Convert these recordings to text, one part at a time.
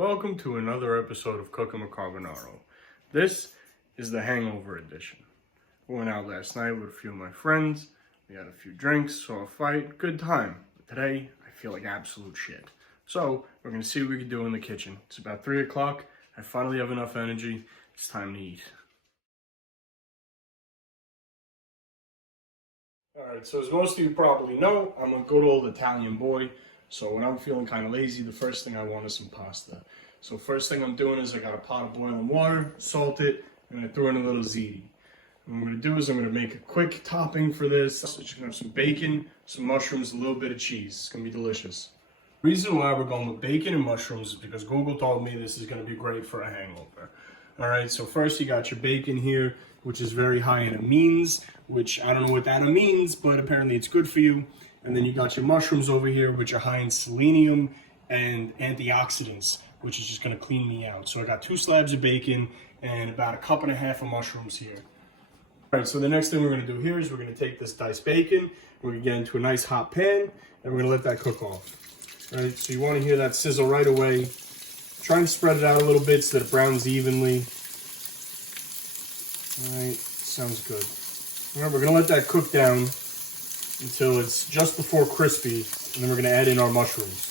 Welcome to another episode of Cooking with Carbonaro. This is the Hangover edition. We went out last night with a few of my friends. We had a few drinks, saw a fight, good time. But today, I feel like absolute shit. So, we're going to see what we can do in the kitchen. It's about 3 o'clock. I finally have enough energy. It's time to eat. Alright, so as most of you probably know, I'm a good old Italian boy. So when I'm feeling kind of lazy, the first thing I want is some pasta. So first thing I'm doing is I got a pot of boiling water, salt it, and I throw in a little ziti. And what I'm going to do is I'm going to make a quick topping for this. So just going to have some bacon, some mushrooms, a little bit of cheese. It's going to be delicious. The reason why we're going with bacon and mushrooms is because Google told me this is going to be great for a hangover. Alright, so first you got your bacon here, which is very high in amines, which I don't know what that means, but apparently it's good for you. And then you got your mushrooms over here, which are high in selenium and antioxidants, which is just going to clean me out. So I got 2 slabs of bacon and about a cup and a half of mushrooms here. All right, so the next thing we're going to do here is we're going to take this diced bacon, we're going to get into a nice hot pan, and we're going to let that cook off. All right, so you want to hear that sizzle right away. Try and spread it out a little bit so that it browns evenly. All right, sounds good. All right, we're going to let that cook down until it's just before crispy, and then we're going to add in our mushrooms.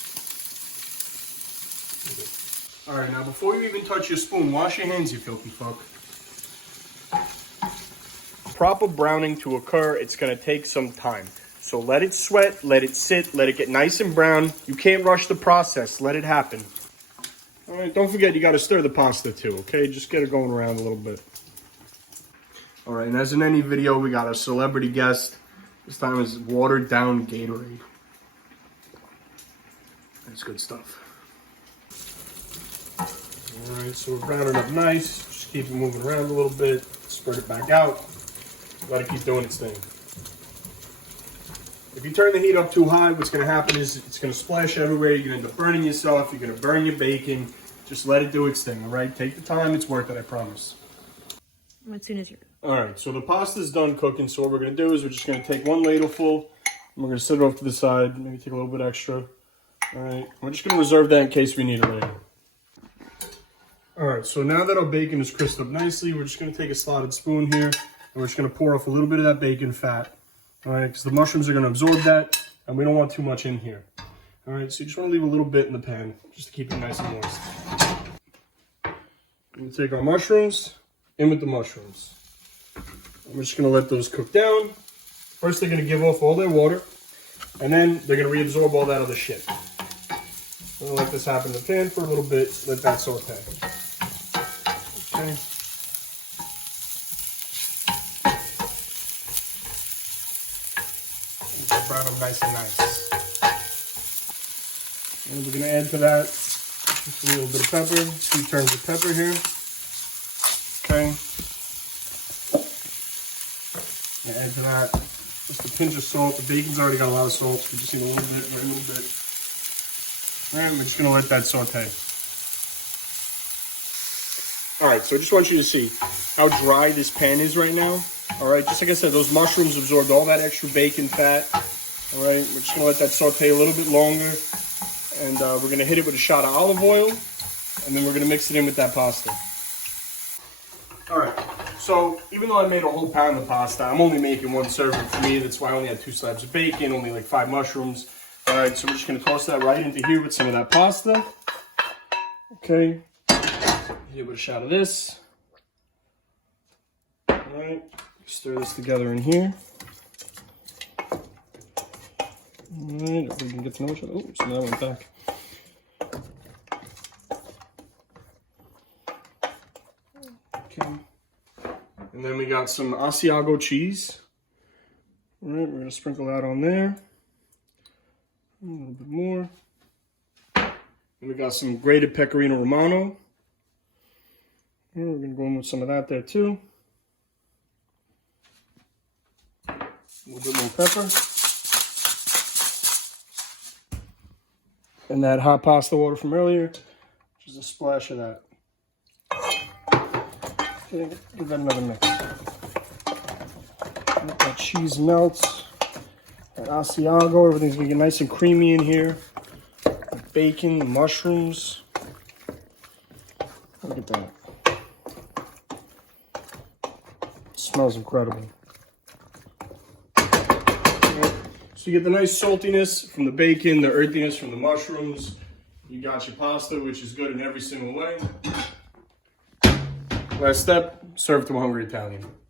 All right, now before you even touch your spoon, wash your hands, you filthy fuck. Proper browning to occur, it's going to take some time. So let it sweat, let it sit, let it get nice and brown. You can't rush the process, let it happen. All right, don't forget you got to stir the pasta too, okay? Just get it going around a little bit. All right, and as in any video, we got a celebrity guest. This time is watered down Gatorade. That's good stuff. Alright, so we're browning up nice. Just keep it moving around a little bit. Spread it back out. Let it keep doing its thing. If you turn the heat up too high, what's going to happen is it's going to splash everywhere. You're going to end up burning yourself. You're going to burn your bacon. Just let it do its thing, alright? Take the time. It's worth it, I promise. As soon as you're... Alright, so the pasta's done cooking, so what we're going to do is we're just going to take 1 ladle full, and we're going to set it off to the side, maybe take a little bit extra. Alright, we're just going to reserve that in case we need it later. Alright, so now that our bacon is crisped up nicely, we're just going to take a slotted spoon here, and we're just going to pour off a little bit of that bacon fat. Alright, because the mushrooms are going to absorb that, and we don't want too much in here. Alright, so you just want to leave a little bit in the pan, just to keep it nice and moist. We'll take our mushrooms, in with the mushrooms. I'm just going to let those cook down. First, they're going to give off all their water, and then they're going to reabsorb all that other shit. I'm going to let this happen in the pan for a little bit, let that saute. Okay. Brown them nice and nice. And we're going to add to that just a little bit of pepper, 2 turns of pepper here. Okay. And add to that just a pinch of salt. The bacon's already got a lot of salt, so we just need a little bit, right, a little bit. And we're just gonna let that saute. All right, so I just want you to see how dry this pan is right now. All right, just like I said, those mushrooms absorbed all that extra bacon fat. All right, we're just gonna let that saute a little bit longer. And we're gonna hit it with a shot of olive oil, and then we're gonna mix it in with that pasta. All right, so even though I made a whole pound of pasta, I'm only making 1 serving for me. That's why I only had 2 slabs of bacon, only like 5 mushrooms. All right, so we're just gonna toss that right into here with some of that pasta. Okay, hit it with a shot of this. All right, stir this together in here. All right, if we can get to know each other. Oh, so that went back. Okay. And then we got some Asiago cheese. All right, we're going to sprinkle that on there. A little bit more. And we got some grated pecorino romano. We're going to go in with some of that there too. A little bit more pepper. And that hot pasta water from earlier. Just a splash of that. Okay, give that another mix. Let that cheese melts. That Asiago, everything's gonna get nice and creamy in here. The bacon, the mushrooms. Look at that. Smells incredible. So you get the nice saltiness from the bacon, the earthiness from the mushrooms. You got your pasta, which is good in every single way. Last step, serve to a hungry Italian.